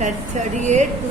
38 to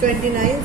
29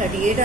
38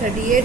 38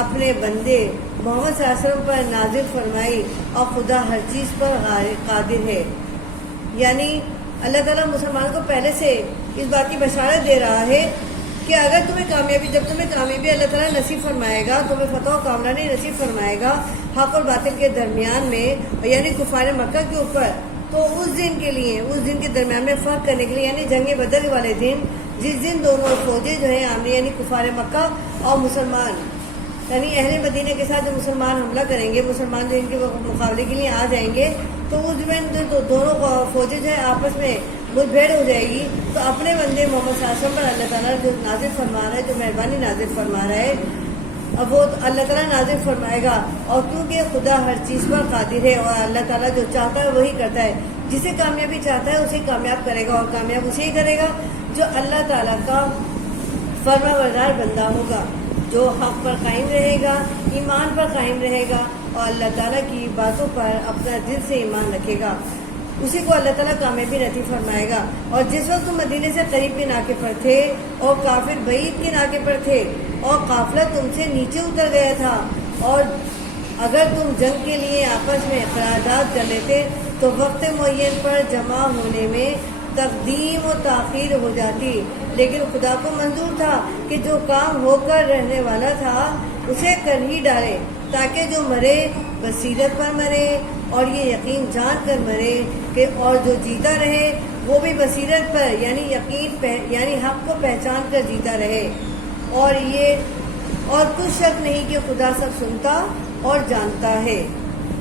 اپنے بندے محمد صلی اللہ علیہ وسلم پر نازل فرمائی اور خدا ہر چیز پر قادر ہے. یعنی اللہ تعالیٰ مسلمان کو پہلے سے اس بات کی بشارت دے رہا ہے کہ اگر تمہیں کامیابی، جب تمہیں کامیابی اللہ تعالیٰ نصیب فرمائے گا، تمہیں فتح و کامرانی نصیب فرمائے گا حق اور باطل کے درمیان میں، یعنی کفار مکہ کے اوپر، تو اس دن کے لیے، اس دن کے درمیان میں فرق کرنے کے لیے، یعنی جنگ بدر والے دن، جس دن دونوں فوجیں جو ہیں آمنے، یعنی کفار مکہ اور مسلمان، یعنی اہل مدینہ کے ساتھ جو مسلمان حملہ کریں گے، مسلمان جو ان کے مقابلے کے لیے آ جائیں گے، تو اس دن دونوں فوجیں جو ہے آپس میں مٹ بھیڑ ہو جائے گی. تو اپنے بندے محمد صلی اللہ علیہ وسلم پر اللہ تعالیٰ جو نازل فرما رہا ہے، جو مہربانی نازل فرما رہا ہے، اب وہ اللہ تعالیٰ نازل فرمائے گا. اور کیونکہ خدا ہر چیز پر قادر ہے اور اللہ تعالیٰ جو چاہتا ہے وہی کرتا ہے. جسے کامیابی چاہتا ہے اسے کامیاب کرے گا، اور کامیاب اسے ہی کرے گا جو اللہ تعالیٰ کا فرما بردار بندہ ہوگا، جو حق پر قائم رہے گا، ایمان پر قائم رہے گا اور اللہ تعالیٰ کی باتوں پر اپنا دل سے ایمان رکھے گا، اسی کو اللہ تعالیٰ کامیابی نصیب فرمائے گا. اور جس وقت تم مدینے سے قریب کے ناکے پر تھے اور کافر بعید کے ناکے پر تھے اور قافلہ تم سے نیچے اتر گیا تھا، اور اگر تم جنگ کے لیے آپس میں قرارداد کر لیتے تو وقت معین پر جمع ہونے میں تقدیم و تاخیر ہو جاتی، لیکن خدا کو منظور تھا کہ جو کام ہو کر رہنے والا تھا اسے کر ہی ڈالے، تاکہ جو مرے بصیرت پر مرے اور یہ یقین جان کر مرے کہ، اور جو جیتا رہے وہ بھی بصیرت پر، یعنی یقین یعنی حق کو پہچان کر جیتا رہے. اور کچھ شک نہیں کہ خدا سب سنتا اور جانتا ہے.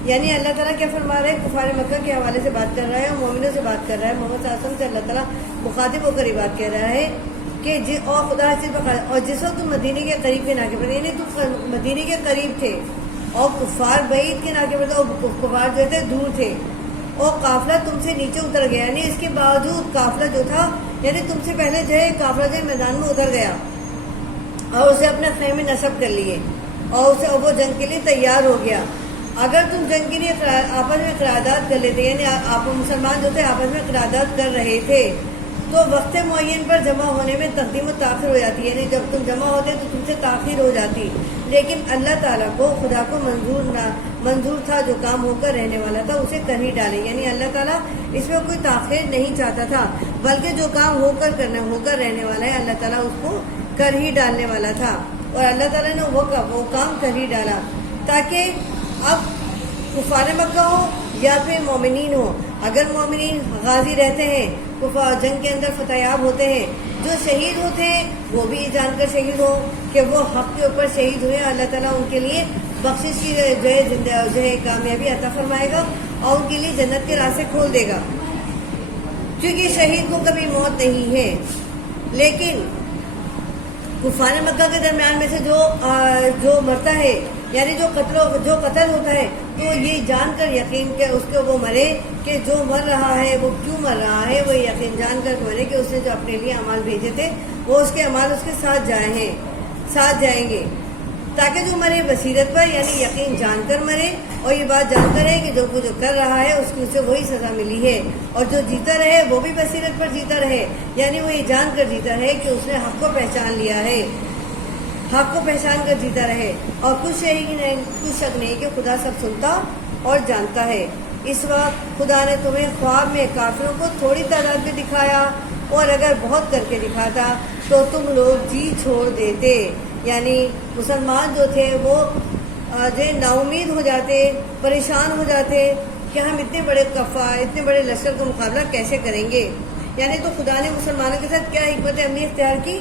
یعنی اللہ تعالیٰ کیا فرما رہا ہے؟ کفار مکہ کے حوالے سے بات کر رہا ہے اور مومنوں سے بات کر رہا ہے. محمد صلی اللہ علیہ وسلم سے اللہ تعالیٰ مخاطب ہو کر یہ بات کہہ رہا ہے کہ اور خدا اور جس وقت تم مدینے کے قریب کے ناکے پر، یعنی تم مدینے کے قریب تھے اور کفار بعید کے ناکے پر تھے، اور کفار جو تھے دور تھے، اور قافلہ تم سے نیچے اتر گیا، یعنی اس کے باوجود قافلہ جو تھا، یعنی تم سے پہلے جو ہے قافلہ جو میدان میں اتر گیا اور اسے اپنے خیمے نصب کر لیے اور وہ جنگ کے لیے تیار ہو گیا. اگر تم جنگ کے لیے آپس میں قرارداد کر لیتے، یعنی آپ مسلمان جو تھے آپس میں قرارداد کر رہے تھے، تو وقت معین پر جمع ہونے میں تقدیم و تاخیر ہو جاتی، یعنی جب تم جمع ہوتے تو تم سے تاخیر ہو جاتی. لیکن اللہ تعالیٰ کو، خدا کو منظور تھا جو کام ہو کر رہنے والا تھا اسے کر ہی ڈالے. یعنی اللہ تعالیٰ اس میں کوئی تاخیر نہیں چاہتا تھا، بلکہ جو کام ہو کر رہنے والا ہے اللہ تعالیٰ اس کو کر ہی ڈالنے والا تھا. اور اللہ تعالیٰ نے وہ کام کر ہی ڈالا، تاکہ اب کفار مکہ ہو یا پھر مومنین ہو، اگر مومنین غازی رہتے ہیں، جنگ کے اندر فتح یاب ہوتے ہیں، جو شہید ہوتے ہیں وہ بھی جان کر شہید ہو کہ وہ حق کے اوپر شہید ہوئے، اللہ تعالیٰ ان کے لیے بخشش کی جو ہے کامیابی عطا فرمائے گا اور ان کے لیے جنت کے راستے کھول دے گا، کیونکہ شہید کو کبھی موت نہیں ہے. لیکن کفار مکہ کے درمیان میں سے جو مرتا ہے، یعنی جو قتل ہوتا ہے، تو یہ جان کر یقین کہ اس کو وہ مرے کہ جو مر رہا ہے وہ کیوں مر رہا ہے، وہ یقین جان کر مرے کہ اس نے جو اپنے لیے اعمال بھیجے تھے وہ اس کے اعمال اس کے ساتھ جائیں گے، تاکہ جو مرے بصیرت پر، یعنی یقین جان کر مرے اور یہ بات جان کر ہے کہ جو کر رہا ہے اس کی اسے وہی سزا ملی ہے، اور جو جیتا رہے وہ بھی بصیرت پر جیتا رہے، یعنی وہ یہ جان کر جیتا رہے کہ اس نے حق کو پہچان لیا ہے، حق کو پہچان کر جیتا رہے. اور کچھ شک نہیں کہ خدا سب سنتا اور جانتا ہے. اس وقت خدا نے تمہیں خواب میں کافروں کو تھوڑی تعداد میں دکھایا، اور اگر بہت کر کے دکھاتا تو تم لوگ جی چھوڑ دیتے، یعنی مسلمان جو تھے وہ نا امید ہو جاتے، پریشان ہو جاتے کہ ہم اتنے بڑے لشکر کا مقابلہ کیسے کریں گے. یعنی تو خدا نے مسلمانوں کے ساتھ کیا حکمت عملی اختیار کی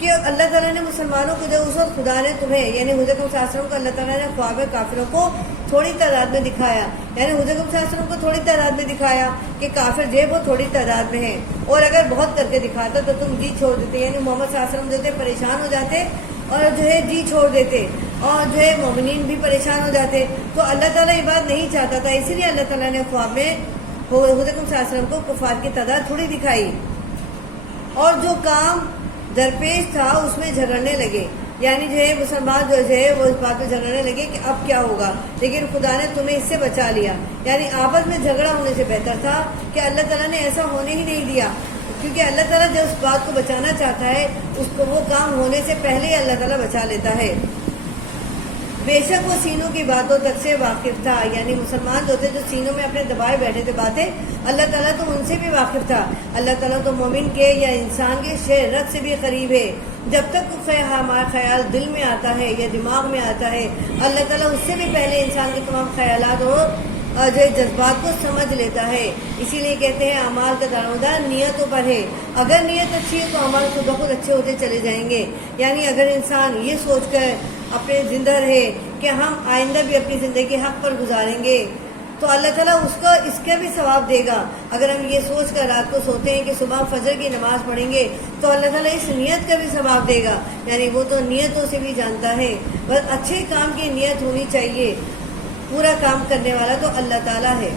کہ اللہ تعالیٰ نے مسلمانوں کو، جب اس وقت خدا نے تمہیں، یعنی حضرت صلی اللہ علیہ وسلم کو اللہ تعالیٰ نے خواب کافروں کو تھوڑی تعداد میں دکھایا، یعنی حضرت صلی اللہ علیہ وسلم کو تھوڑی تعداد میں دکھایا کہ کافر جو ہے وہ تھوڑی تعداد میں ہیں، اور اگر بہت کر کے دکھاتا تو تم جی چھوڑ دیتے، یعنی محمد صلی اللہ علیہ وسلم جو تھے پریشان ہو جاتے اور جو ہے جی چھوڑ دیتے، اور جو ہے مومنین بھی پریشان ہو جاتے. تو اللہ تعالیٰ یہ بات نہیں چاہتا تھا، اسی لیے اللہ تعالیٰ نے خواب میں حضرت صلی اللہ علیہ وسلم کو کفار کی تعداد تھوڑی دکھائی، اور جو کام درپیش تھا اس میں جھگڑنے لگے، یعنی جو ہے مسلمان جو ہے وہ اس بات پہ جھگڑنے لگے کہ اب کیا ہوگا. لیکن خدا نے تمہیں اس سے بچا لیا، یعنی آپس میں جھگڑا ہونے سے بہتر تھا کہ اللہ تعالیٰ نے ایسا ہونے ہی نہیں دیا، کیونکہ اللہ تعالیٰ جب اس بات کو بچانا چاہتا ہے اس کو وہ کام ہونے سے پہلے ہی اللہ تعالیٰ بچا لیتا ہے. بے شک وہ سینوں کی باتوں تک سے واقف تھا، یعنی مسلمان جو تھے جو سینوں میں اپنے دبائے بیٹھے تھے باتیں، اللہ تعالیٰ تو ان سے بھی واقف تھا۔ اللہ تعالیٰ تو مومن کے یا انسان کے شہرت سے بھی قریب ہے۔ جب تک ہمارا خیال دل میں آتا ہے یا دماغ میں آتا ہے، اللہ تعالیٰ اس سے بھی پہلے انسان کے تمام خیالات اور جو جذبات کو سمجھ لیتا ہے۔ اسی لیے کہتے ہیں اعمال کا دارومدار نیتوں پر ہے، اگر نیت اچھی ہے تو اعمال خود بخود اچھے ہوتے چلے جائیں گے۔ یعنی اگر انسان یہ سوچ کر اپنے زندہ رہے کہ ہم آئندہ بھی اپنی زندگی حق پر گزاریں گے تو اللہ تعالیٰ اس کا بھی ثواب دے گا۔ اگر ہم یہ سوچ کر رات کو سوتے ہیں کہ صبح فجر کی نماز پڑھیں گے تو اللہ تعالیٰ اس نیت کا بھی ثواب دے گا، یعنی وہ تو نیتوں سے بھی جانتا ہے۔ بس اچھے کام کی نیت ہونی چاہیے، پورا کام کرنے والا تو اللہ تعالیٰ ہے۔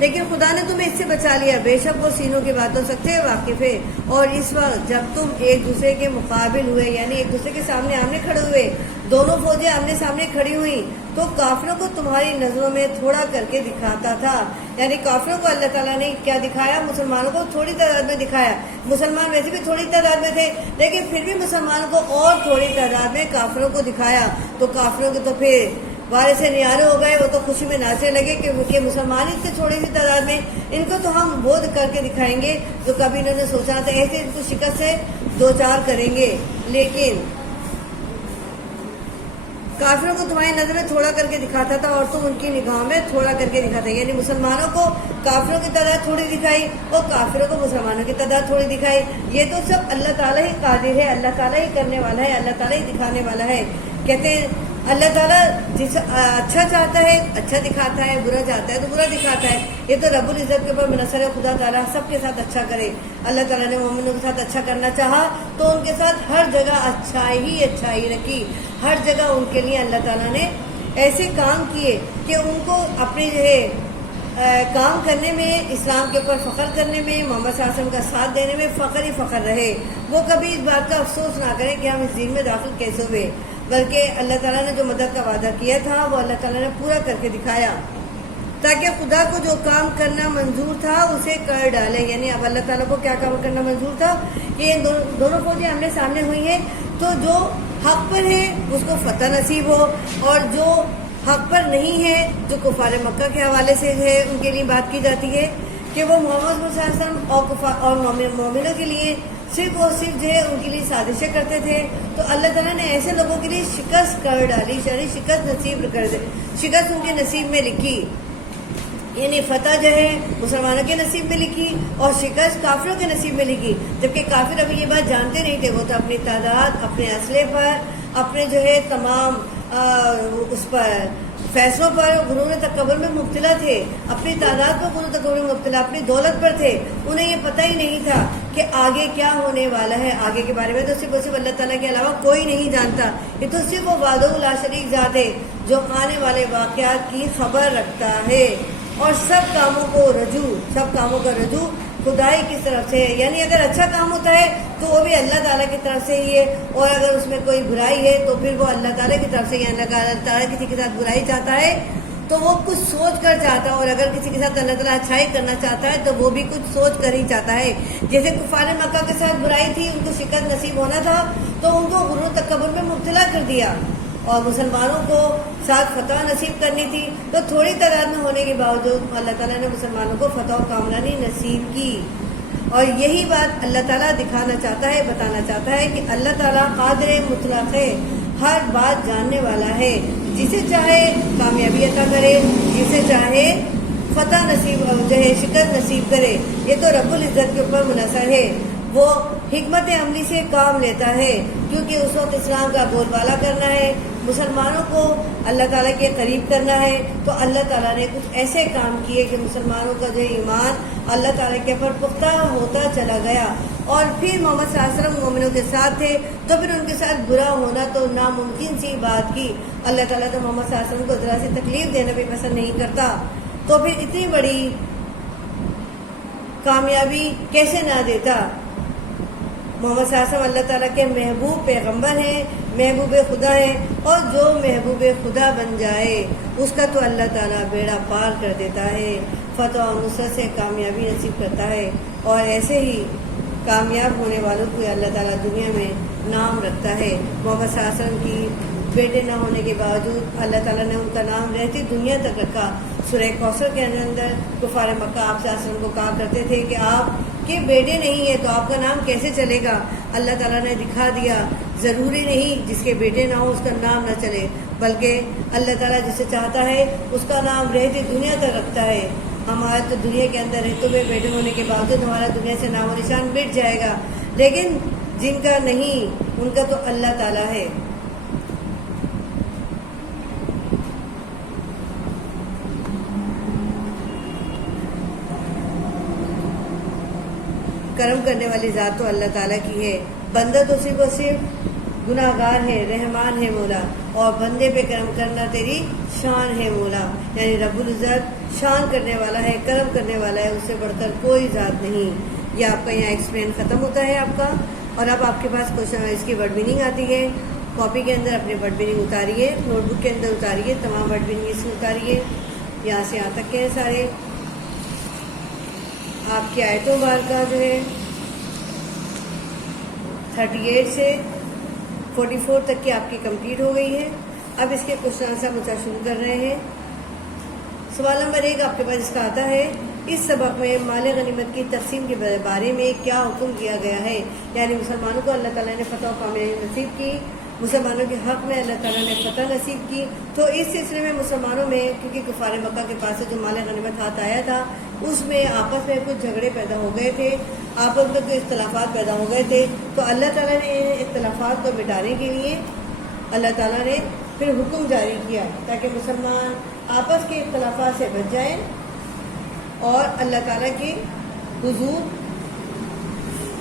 لیکن خدا نے تمہیں اس سے بچا لیا، بے شک وہ سینوں کی باتوں سے واقف ہے۔ اور اس وقت جب تم ایک دوسرے کے مقابل ہوئے، یعنی ایک دوسرے کے سامنے آمنے کھڑے ہوئے، دونوں فوجیں آمنے سامنے کھڑی ہوئی، تو کافروں کو تمہاری نظروں میں تھوڑا کر کے دکھاتا تھا۔ یعنی کافروں کو اللہ تعالیٰ نے کیا دکھایا؟ مسلمانوں کو تھوڑی تعداد میں دکھایا۔ مسلمان ویسے بھی تھوڑی تعداد میں تھے، لیکن پھر بھی مسلمانوں کو اور تھوڑی تعداد میں کافروں کو دکھایا، تو کافروں کے تو پھر بارے سے نیارے ہو گئے، وہ تو خوشی میں ناچنے لگے کہ مسلمان اس سے تھوڑی سی تعداد میں، ان کو تو ہم بودھ کر کے دکھائیں گے جو کبھی انہوں نے سوچا تھا، ایسے ان کو شکست سے دو چار کریں گے۔ لیکن کافروں کو تمہاری نظر میں تھوڑا کر کے دکھاتا تھا اور تم ان کی نگاہوں میں تھوڑا کر کے دکھاتے، یعنی مسلمانوں کو کافروں کی تعداد تھوڑی دکھائی اور کافروں کو مسلمانوں کی تعداد تھوڑی دکھائی۔ یہ تو سب اللہ تعالیٰ ہی قادر ہے، اللہ تعالیٰ ہی کرنے والا ہے، اللہ تعالیٰ ہی دکھانے والا ہے۔ کہتے ہیں اللہ تعالیٰ جس اچھا چاہتا ہے اچھا دکھاتا ہے، برا چاہتا ہے تو برا دکھاتا ہے۔ یہ تو رب العزت کے اوپر منحصر ہے، خدا تعالیٰ سب کے ساتھ اچھا کرے۔ اللہ تعالیٰ نے مومنوں کے ساتھ اچھا کرنا چاہا تو ان کے ساتھ ہر جگہ اچھائی رکھی، ہر جگہ ان کے لیے اللہ تعالیٰ نے ایسے کام کیے کہ ان کو اپنے جو ہے کام کرنے میں، اسلام کے اوپر فخر کرنے میں، محمد صلی اللہ علیہ وسلم کا ساتھ دینے میں فخر ہی فخر رہے۔ وہ کبھی اس بات کا افسوس نہ کریں کہ ہم اس دین میں داخل کیسے ہوئے، بلکہ اللہ تعالیٰ نے جو مدد کا وعدہ کیا تھا وہ اللہ تعالیٰ نے پورا کر کے دکھایا، تاکہ خدا کو جو کام کرنا منظور تھا اسے کر ڈالے۔ یعنی اب اللہ تعالیٰ کو کیا کام کرنا منظور تھا کہ دونوں فوجیں آمنے سامنے ہوئی ہیں، تو جو حق پر ہے اس کو فتح نصیب ہو، اور جو حق پر نہیں ہے، جو کفار مکہ کے حوالے سے ہے ان کے لیے بات کی جاتی ہے کہ وہ محمد صلی اللہ علیہ وسلم اور مومنوں کے لیے صرف اور صرف جو ہے ان کے لیے سازشیں کرتے تھے، تو اللہ تعالیٰ نے ایسے لوگوں کے لیے شکست کر ڈالی، شکست نصیب کر دے، شکست ان کے نصیب میں لکھی، یعنی فتح جو ہے مسلمانوں کے نصیب میں لکھی اور شکست کافروں کے نصیب میں لکھی۔ جبکہ کافر ابھی یہ بات جانتے نہیں تھے، وہ تو اپنی تعداد، اپنے اسلحے پر، اپنے جو ہے تمام اس پر فیصلوں پر غرور تکبر میں مبتلا تھے، اپنی تعداد پر غرور تکبر میں مبتلا، اپنی دولت پر تھے، انہیں یہ پتہ ہی نہیں تھا کہ آگے کیا ہونے والا ہے۔ آگے کے بارے میں تو صرف اور صرف اللہ تعالیٰ کے علاوہ کوئی نہیں جانتا، یہ تو صرف وہ وحدہ لا شریک ذات ہے جو آنے والے واقعات کی خبر رکھتا ہے، اور سب کاموں کا رجوع خدائی کی طرف سے ہے۔ یعنی اگر اچھا کام ہوتا ہے تو وہ بھی اللہ تعالیٰ کی طرف سے ہی ہے، اور اگر اس میں کوئی برائی ہے تو پھر وہ اللہ تعالیٰ کی طرف سے، یا اللہ تعالیٰ کسی کے ساتھ برائی چاہتا ہے تو وہ کچھ سوچ کر چاہتا ہے، اور اگر کسی کے ساتھ اللہ تعالیٰ اچھائی کرنا چاہتا ہے تو وہ بھی کچھ سوچ کر ہی چاہتا ہے۔ جیسے کفار مکہ کے ساتھ برائی تھی، ان کو شکست نصیب ہونا تھا تو ان کو غرور تکبر میں مبتلا کر دیا، اور مسلمانوں کو ساتھ فتح نصیب کرنی تھی، تو تھوڑی تعداد میں ہونے کے باوجود اللہ تعالیٰ نے مسلمانوں کو فتح و کامرانی نصیب کی۔ اور یہی بات اللہ تعالیٰ دکھانا چاہتا ہے، بتانا چاہتا ہے کہ اللہ تعالیٰ قادر مطلق ہے، ہر بات جاننے والا ہے، جسے چاہے کامیابی عطا کرے، جسے چاہے فتح نصیب جو ہے شکست نصیب کرے۔ یہ تو رب العزت کے اوپر منحصر ہے، وہ حکمت عملی سے کام لیتا ہے، کیونکہ اس وقت اسلام کا بول بالا کرنا ہے، مسلمانوں کو اللہ تعالیٰ کے قریب کرنا ہے، تو اللہ تعالیٰ نے کچھ ایسے کام کیے کہ مسلمانوں کا جو ایمان اللہ تعالیٰ کے اوپر پختہ ہوتا چلا گیا، اور پھر محمد صلی اللہ علیہ وسلم مومنوں کے ساتھ تھے تو پھر ان کے ساتھ برا ہونا تو ناممکن سی بات کی۔ اللہ تعالیٰ تو محمد صلی اللہ علیہ وسلم کو ذرا سی تکلیف دینا بھی پسند نہیں کرتا، تو پھر اتنی بڑی کامیابی کیسے نہ دیتا۔ محمد صلی اللہ علیہ وسلم اللہ تعالیٰ کے محبوب پیغمبر ہیں، محبوب خدا ہیں، اور جو محبوب خدا بن جائے اس کا تو اللہ تعالیٰ بیڑا پار کر دیتا ہے، فتح و نصرت سے کامیابی نصیب کرتا ہے۔ اور ایسے ہی کامیاب ہونے والوں کو اللہ تعالیٰ دنیا میں نام رکھتا ہے. محمد صلی اللہ علیہ وسلم کی بیٹے نہ ہونے کے باوجود اللہ تعالیٰ نے ان کا نام رہتی دنیا تک رکھا. سورہ کوثر کے اندر کفار مکہ آپ صلی اللہ علیہ وسلم کو کہا کرتے تھے کہ آپ کے بیٹے نہیں ہیں تو آپ کا نام کیسے چلے گا. اللہ تعالیٰ نے دکھا دیا ضروری نہیں جس کے بیٹے نہ ہو اس کا نام نہ چلے، بلکہ اللہ تعالیٰ جسے چاہتا ہے اس کا نام رہتی دنیا تک رکھتا ہے. ہمارا تو دنیا کے اندر رہتے ہوئے بیٹے ہونے کے باوجود ہمارا دنیا سے نام و نشان مٹ جائے گا، لیکن جن کا نہیں ان کا تو اللہ تعالیٰ ہے. کرم کرنے والی ذات تو اللہ تعالیٰ کی ہے، بندہ تو صرف اور صرف گناہ گار ہے. رحمان ہے مولا، اور بندے پہ کرم کرنا تیری شان ہے مولا. یعنی رب العزت شان کرنے والا ہے، کرم کرنے والا ہے، اس سے بڑھ کر کوئی ذات نہیں. یہ آپ کا یہاں ایکسپلین ختم ہوتا ہے آپ کا. اور اب آپ کے پاس کوشچن اس کی ورڈ میننگ آتی ہے. کاپی کے اندر اپنے ورڈ میننگ اتاریے، نوٹ بک کے اندر اتاریے، تمام ورڈ میننگ اس میں اتاریے، یہاں سے یہاں تک کے ہیں سارے. آپ کی آیتوں مبارکہ جو ہے 38 سے 44 تک کی آپ کی کمپلیٹ ہو گئی ہے. اب اس کے کوشچن آنسر مجھے شروع کر رہے ہیں. سوال نمبر 1 آپ کے پاس اس کا آتا ہے، اس سبق میں مال غنیمت کی تقسیم کے بارے میں کیا حکم کیا گیا ہے. یعنی مسلمانوں کو اللہ تعالیٰ نے فتح و کامیابی نصیب کی، مسلمانوں کے حق میں اللہ تعالیٰ نے فتح نصیب کی. تو اس سلسلے میں مسلمانوں میں، کیونکہ کفار مکہ کے پاس سے جو مال غنیمت ہاتھ آیا تھا اس میں آپس میں کچھ جھگڑے پیدا ہو گئے تھے، آپس میں کچھ اختلافات پیدا ہو گئے تھے. تو اللہ تعالیٰ نے ان اختلافات کو مٹانے کے لیے اللہ تعالیٰ نے پھر حکم جاری کیا تاکہ مسلمان آپس کے اختلافات سے بچ جائیں اور اللہ تعالیٰ کی حضور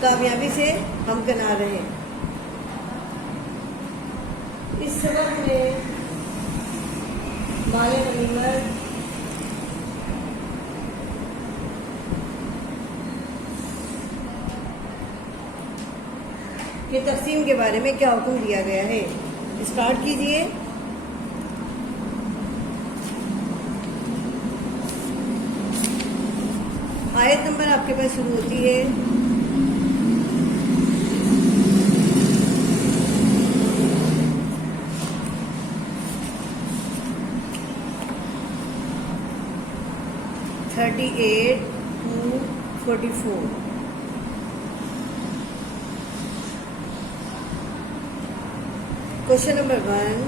کامیابی سے ہمکنار رہیں. اس سبق میں مال غنیمت کی تقسیم کے بارے میں کیا حکم دیا گیا ہے. اسٹارٹ کیجئے. آیت نمبر آپ کے پاس شروع ہوتی ہے 38 to 44. Question number 1.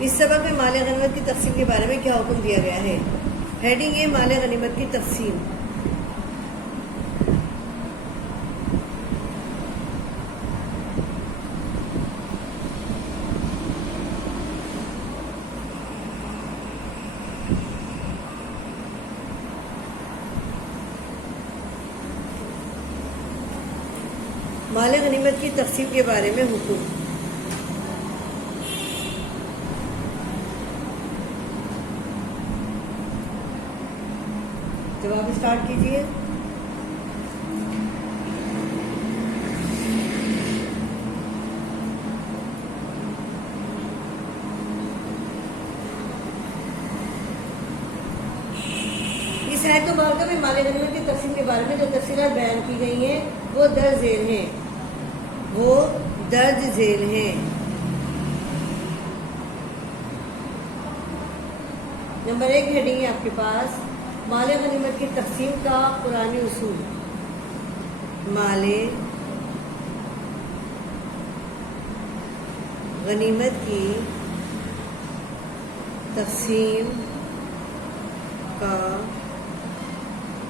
اس سبق میں مال غنیمت کی تقسیم کے بارے میں کیا حکم دیا گیا ہے. ہیڈنگ ہے مال غنیمت کی تقسیم. مال غنیمت کی تقسیم کے بارے میں حکم. جواب اسٹارٹ کیجئے. اس آیت مبارکہ میں مال غنیمت کی تقسیم کے بارے میں جو تفصیلات بیان کی گئی ہیں وہ درج ذیل ہیں. نمبر 1 ہیڈنگ ہے آپ کے پاس مال غنیمت کی تقسیم کا قرآنی اصول. مال غنیمت کی تقسیم کا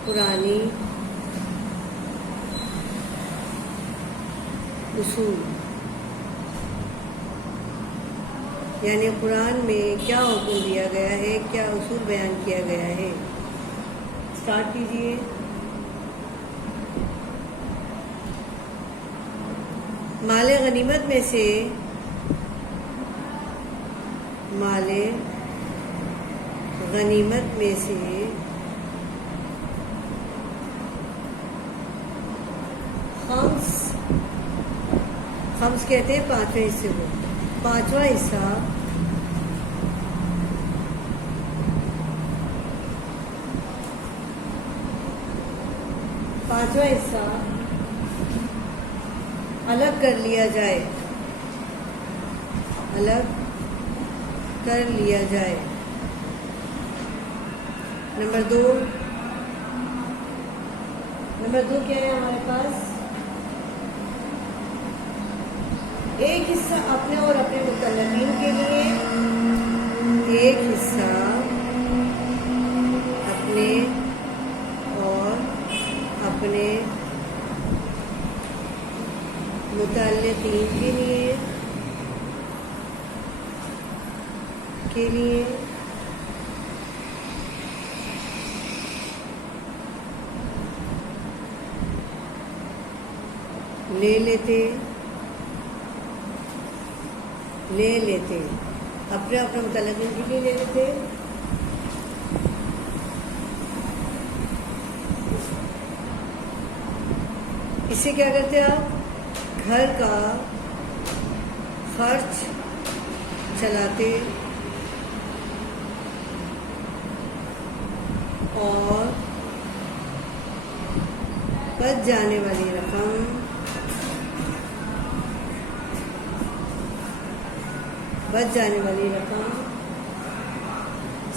قرآنی اصول. یعنی قرآن میں کیا حکم دیا گیا ہے، کیا اصول بیان کیا گیا ہے. اسٹارٹ کیجئے. مال غنیمت میں سے خمس کہتے ہیں 5ویں حصے کو. 5واں حصہ 5واں حصہ الگ کر لیا جائے، الگ کر لیا جائے۔ نمبر 2 کیا ہے ہمارے پاس؟ ایک حصہ اپنے اور اپنے متعلقین کے لیے، ایک حصہ اپنے اور اپنے متعلقین کے لیے لے لیتے اپنے متعلقین کے لیے لے لیتے۔ اس سے کیا کرتے آپ؟ گھر کا خرچ چلاتے اور بچ جانے والی رقم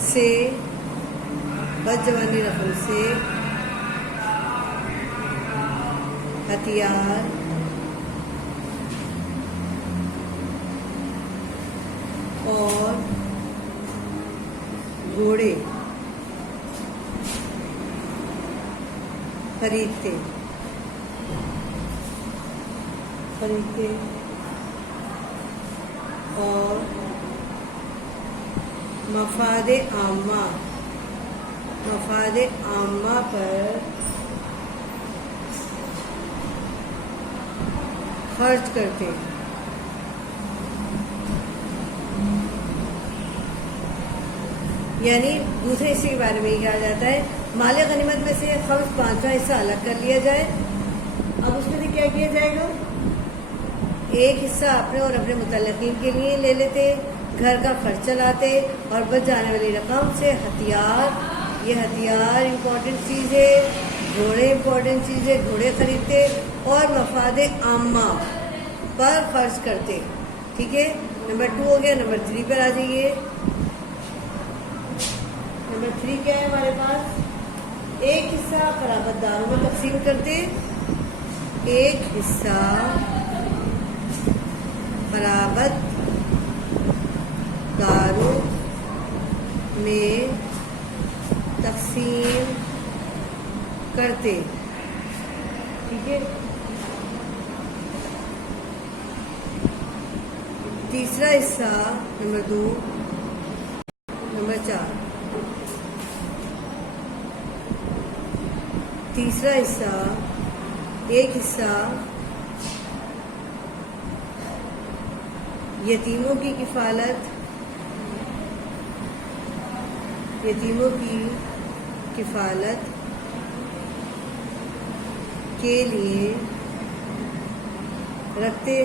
سے ہتھیار اور گھوڑے خریدتے اور مفاد عامہ پر خرچ کرتے۔ یعنی دوسرے حصے کے بارے میں یہ کہا جاتا ہے مال غنیمت میں سے خمس 5واں حصہ الگ کر لیا جائے۔ اب اس میں سے کیا کیا جائے گا؟ ایک حصہ اپنے اور اپنے متعلقین کے لیے لے لیتے، گھر کا خرچ چلاتے اور بچ جانے والی رقم سے ہتھیار، یہ ہتھیار امپورٹنٹ چیز ہے، گھوڑے امپورٹنٹ چیز ہے، گھوڑے خریدتے اور مفاد عامہ پر خرچ کرتے۔ ٹھیک ہے، نمبر 2 ہو گیا۔ نمبر 3 پر آ جائیے۔ نمبر 3 کیا ہے ہمارے پاس؟ ایک حصہ قرابت داروں میں تقسیم کرتے، ایک حصہ قرابت داروں میں تقسیم کرتے۔ ٹھیک ہے، تیسرا حصہ نمبر 2، نمبر 4، تیسرا حصہ ایک حصہ یتیموں کی کفالت کے لیے رکھتے۔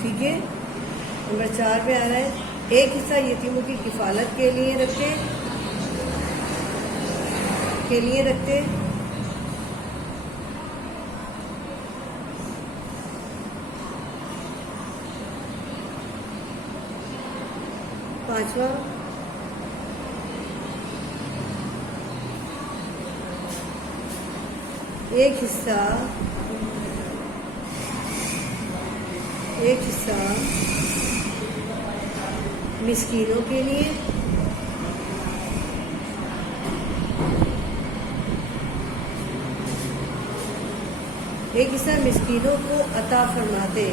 ٹھیک ہے، نمبر 4 پہ آ رہا ہے ایک حصہ یتیموں کی کفالت کے لیے رکھتے، پانچواں ایک حصہ مسکینوں کے لیے، ایک حصہ مسکینوں کو عطا فرماتے،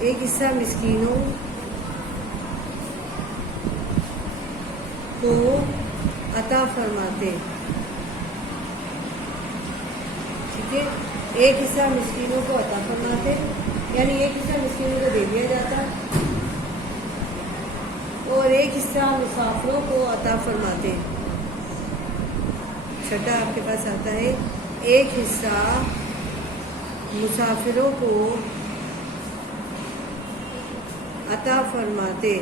ایک حصہ مسکینوں کو عطا فرماتے۔ ٹھیک ہے، ایک حصہ مسکینوں کو عطا فرماتے، یعنی ایک حصہ مسکینوں کو دے دیا جاتا اور ایک حصہ مسافروں کو عطا فرماتے۔ چھٹا آپ کے پاس آتا ہے ایک حصہ مسافروں کو عطا فرماتے،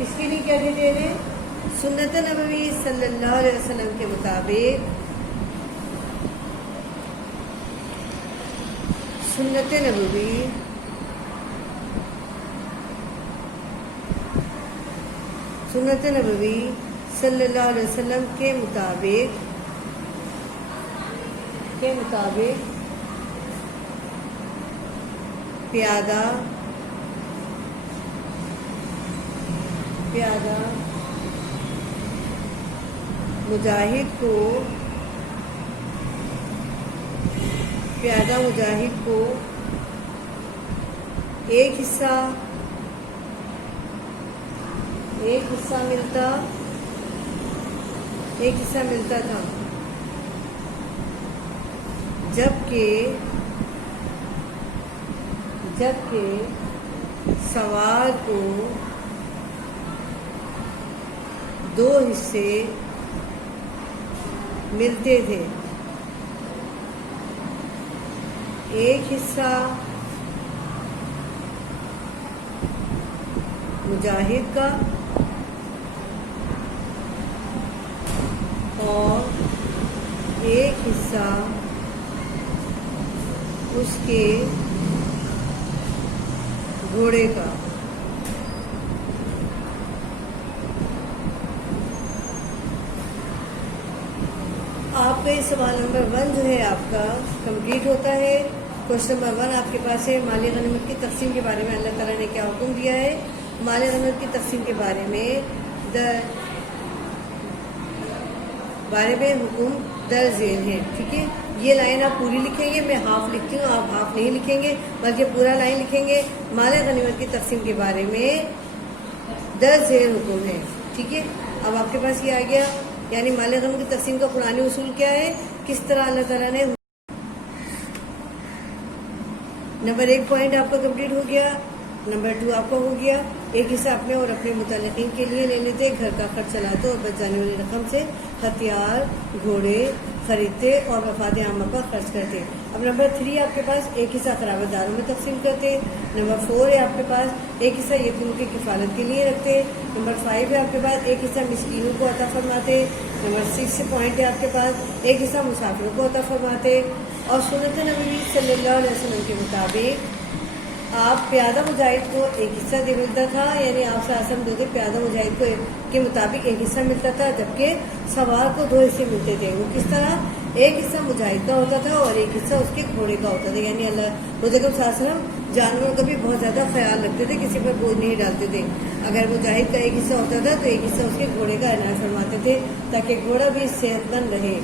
اس کے لیے کیا ڈیٹیل ہے؟ سنت نبوی صلی اللہ علیہ وسلم کے مطابق سنت نبوی صلی اللہ علیہ وسلم کے مطابق پیادہ مجاہد کو ایک حصہ ملتا تھا، جبکہ سوار کو 2 حصے ملتے تھے، ایک حصہ مجاہد کا اور ایک حصہ اس کے گھوڑے کا۔ آپ کا یہ سوال نمبر 1 جو ہے آپ کا کمپلیٹ ہوتا ہے۔ کوشچن نمبر 1 آپ کے پاس ہے مال غنیمت کی تقسیم کے بارے میں اللہ تعالیٰ نے کیا حکم دیا ہے۔ مال غنیمت کی تقسیم کے بارے میں حکم درج ذیل ہے، ٹھیک ہے۔ یہ لائن آپ پوری لکھیں گے، میں ہاف لکھتی ہوں، آپ ہاف نہیں لکھیں گے بلکہ پورا لائن لکھیں گے۔ مال غنیمت کی تقسیم کے بارے میں درج ذیل حکم ہے، ٹھیک ہے۔ اب آپ کے پاس یہ آ گیا، یعنی مال غنیمت کی تقسیم کا قرآنی اصول کیا ہے، کس طرح اللہ تعالیٰ نے۔ نمبر 1 پوائنٹ آپ کا کمپلیٹ ہو گیا۔ نمبر 2 آپ کا ہو گیا، ایک حصہ اپنے اور اپنے متعلقین کے لیے لے لیتے، گھر کا خرچ چلاتے اور بچ جانے والی رقم سے ہتھیار گھوڑے خریدتے اور مفاد عامہ پر خرچ کرتے۔ اب نمبر 3 آپ کے پاس ایک حصہ قرابت داروں میں تقسیم کرتے۔ نمبر 4 ہے آپ کے پاس ایک حصہ یتیموں کی کفالت کے لیے رکھتے۔ نمبر 5 ہے آپ کے پاس ایک حصہ مسکینوں کو عطا فرماتے۔ نمبر 6 پوائنٹ ہے آپ کے پاس ایک حصہ مسافروں کو عطا فرماتے۔ اور سنت نبوی صلی اللہ علیہ وسلم کے مطابق آپ پیادہ مجاہد کو ایک حصہ دے ملتا تھا، یعنی آپ سے آسم دو پیادہ مجاہد کو کے مطابق ایک حصہ ملتا تھا، جبکہ سوار کو 2 حصے ملتے تھے۔ وہ کس طرح؟ ایک حصہ مجاہد کا ہوتا تھا اور ایک حصہ اس کے گھوڑے کا ہوتا تھا، یعنی اللہ حضور صلی اللہ علیہ وسلم جانوروں کا بھی بہت زیادہ خیال رکھتے تھے، کسی پر بوجھ نہیں ڈالتے تھے۔ اگر مجاہد کا ایک حصہ ہوتا تھا تو ایک حصہ اس کے گھوڑے کا عنایت فرماتے تھے تاکہ گھوڑا بھی صحت مند رہے۔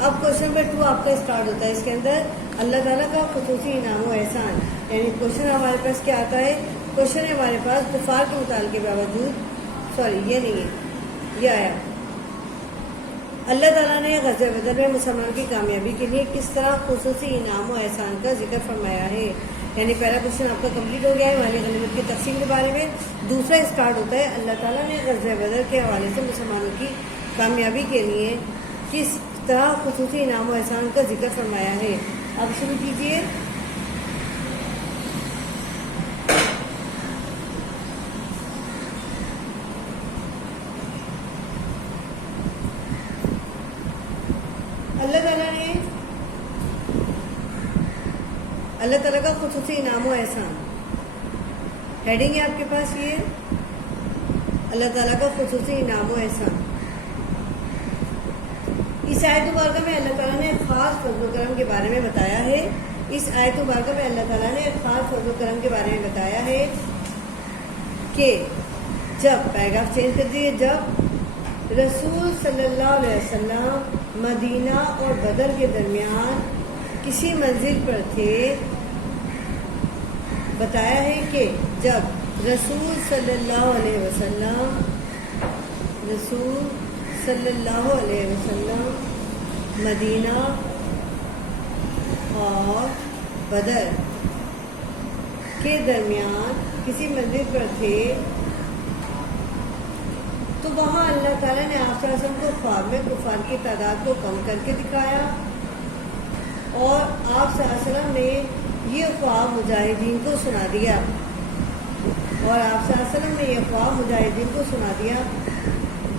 اب کوشچن نمبر 2 آپ کا اسٹارٹ ہوتا ہے، اس کے اندر اللہ تعالیٰ کا خصوصی انعام و احسان، یعنی کوشچن ہمارے پاس کیا آتا ہے؟ کوشچن ہے ہمارے پاس کفار کے مطالعے کے باوجود، یہ نہیں ہے، یہ آیا اللہ تعالیٰ نے غزوہ بدر میں مسلمان کی کامیابی کے لیے کس طرح خصوصی انعام و احسان کا ذکر فرمایا ہے۔ یعنی پہلا کوشچن آپ کا کمپلیٹ ہو گیا ہے مال غنیمت کی تقسیم کے بارے میں۔ دوسرا اسٹارٹ ہوتا ہے اللہ تعالیٰ نے غزوہ بدر کے حوالے سے مسلمانوں کی کامیابی کے لیے کس طرح خصوصی انعام و احسان کا ذکر فرمایا ہے۔ اب شروع کیجیے۔ اللہ تعالیٰ کا خصوصی انعام و احسان، ہیڈنگ ہے آپ کے پاس یہ اللہ تعالیٰ کا خصوصی انعام و احسان۔ اس آیت مبارکہ میں اللہ تعالیٰ نے خاص فضل و کرم کے بارے میں بتایا ہے۔ اس آیت مبارکہ میں اللہ تعالیٰ نے خاص فضل و کرم کے بارے میں بتایا ہے کہ جب پیغام چینج کر دیے، جب رسول صلی اللہ علیہ وسلم مدینہ اور بدر کے درمیان کسی منزل پر تھے، بتایا ہے کہ جب رسول صلی اللہ علیہ وسلم مدینہ اور بدر کے درمیان کسی منزل پر تھے تو وہاں اللہ تعالیٰ نے آپ صلی اللہ علیہ وسلم کو خواب میں کفار کی تعداد کو کم کر کے دکھایا، اور آپ صلی اللہ علیہ وسلم نے یہ خواب مجاہدین کو سنا دیا۔ اور آپ صلی اللہ علیہ وسلم نے یہ خواب مجاہدین کو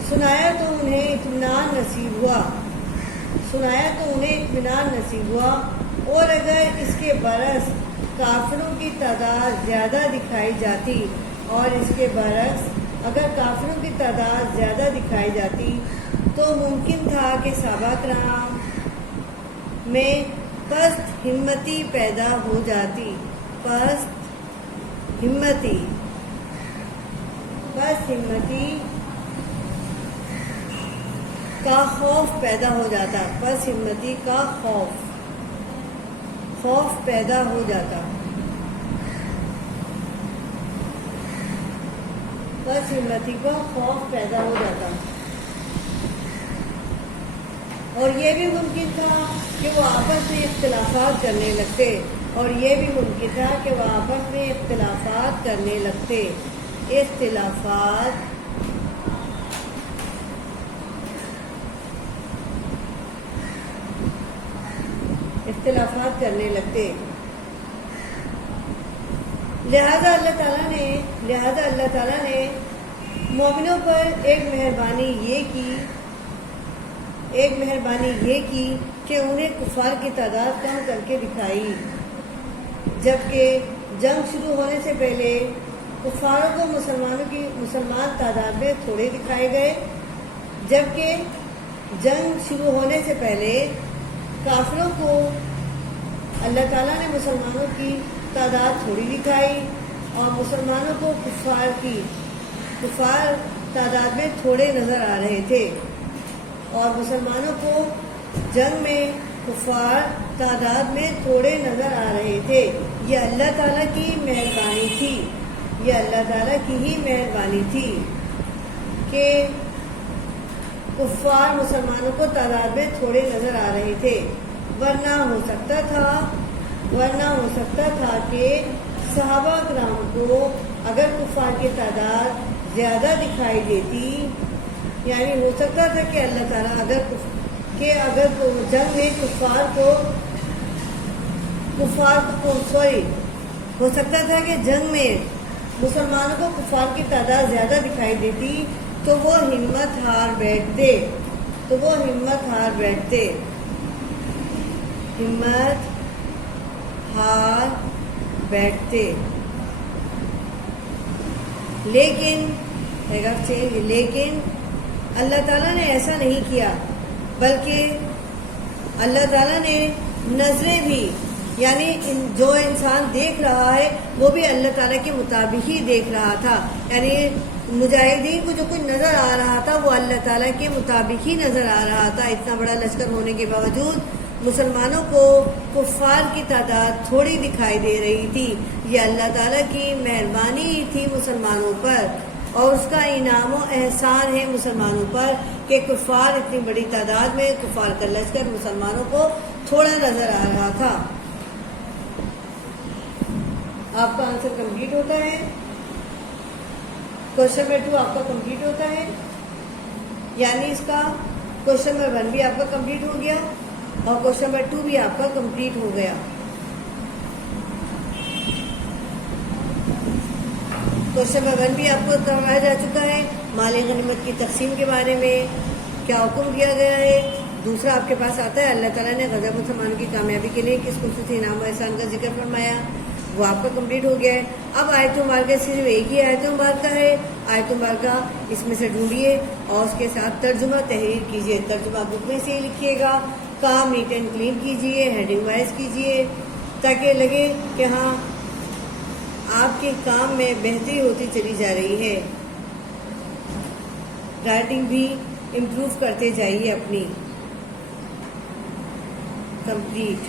سنایا تو انہیں اطمینان نصیب ہوا اور اگر اس کے برعکس کافروں کی تعداد زیادہ دکھائی جاتی تو ممکن تھا کہ صحابہ کرام میں پست ہمتی پیدا ہو جاتی پست ہمتی کا خوف پیدا ہو جاتا پست ہمتی کا خوف پیدا ہو جاتا پست ہمتی کا خوف پیدا ہو جاتا اور یہ بھی ممکن تھا کہ وہ آپس میں اختلافات کرنے لگتے اختلافات کرنے لگتے لہذا اللہ تعالیٰ نے مومنوں پر ایک مہربانی یہ کی کہ انہیں کفار کی تعداد کم کر کے دکھائی، جبکہ جنگ شروع ہونے سے پہلے کفاروں کو مسلمان تعداد میں تھوڑے دکھائے گئے، جبکہ جنگ شروع ہونے سے پہلے کافروں کو اللہ تعالیٰ نے مسلمانوں کی تعداد تھوڑی دکھائی اور مسلمانوں کو کفار تعداد میں تھوڑے نظر آ رہے تھے، اور مسلمانوں کو جنگ میں کفار تعداد میں تھوڑے نظر آ رہے تھے۔ یہ اللہ تعالیٰ کی ہی مہربانی تھی کہ کفار مسلمانوں کو تعداد میں تھوڑے نظر آ رہے تھے، ورنہ ہو سکتا تھا کہ صحابہ کرام کو اگر کفار کی تعداد زیادہ دکھائی دیتی، یعنی ہو سکتا تھا کہ اللہ تعالیٰ اگر جنگ میں ہو سکتا تھا کہ جنگ میں مسلمانوں کو کفار کی تعداد زیادہ دکھائی دیتی تو وہ ہمت ہار بیٹھتے لیکن اللہ تعالیٰ نے ایسا نہیں کیا، بلکہ اللہ تعالیٰ نے نظریں بھی، یعنی جو انسان دیکھ رہا ہے وہ بھی اللہ تعالیٰ کے مطابق ہی دیکھ رہا تھا، یعنی مجاہدین کو جو کچھ نظر آ رہا تھا وہ اللہ تعالیٰ کے مطابق ہی نظر آ رہا تھا۔ اتنا بڑا لشکر ہونے کے باوجود مسلمانوں کو کفار کی تعداد تھوڑی دکھائی دے رہی تھی۔ یہ اللہ تعالیٰ کی مہربانی تھی مسلمانوں پر، اور اس کا انعام و احسان ہے مسلمانوں پر کہ کفار اتنی بڑی تعداد میں کفار کا لشکر مسلمانوں کو تھوڑا نظر آ رہا تھا۔ آپ کا آنسر کمپلیٹ ہوتا ہے، کوشچن نمبر 2 آپ کا کمپلیٹ ہوتا ہے، یعنی اس کا کوشچن نمبر 1 بھی آپ کا کمپلیٹ ہو گیا اور کوشچن نمبر 2 بھی آپ کا کمپلیٹ ہو گیا۔ کوشچن نمبر 1 بھی آپ کو بتایا جا چکا ہے، مال غنیمت کی تقسیم کے بارے میں کیا حکم دیا گیا ہے۔ دوسرا آپ کے پاس آتا ہے اللہ تعالیٰ نے غزوہ مسلمان کی کامیابی کے لیے کس خصوصی انعام و احسان کا ذکر فرمایا، وہ آپ کا کمپلیٹ ہو گیا ہے۔ اب آیت مبارکہ صرف ایک ہی آیت مبارکہ ہے، آیت مبارکہ اس میں سے ڈھونڈیے اور اس کے ساتھ ترجمہ تحریر کیجیے۔ ترجمہ بک میں سے ہی لکھیے گا، کام نیٹ اینڈ کلین کیجیے، ہیڈنگ وائز کیجیے تاکہ لگے کہ ہاں آپ کے کام میں بہتری ہوتی چلی جا رہی ہے۔ رائٹنگ بھی امپروو کرتے جائیے اپنی۔ کمپلیٹ۔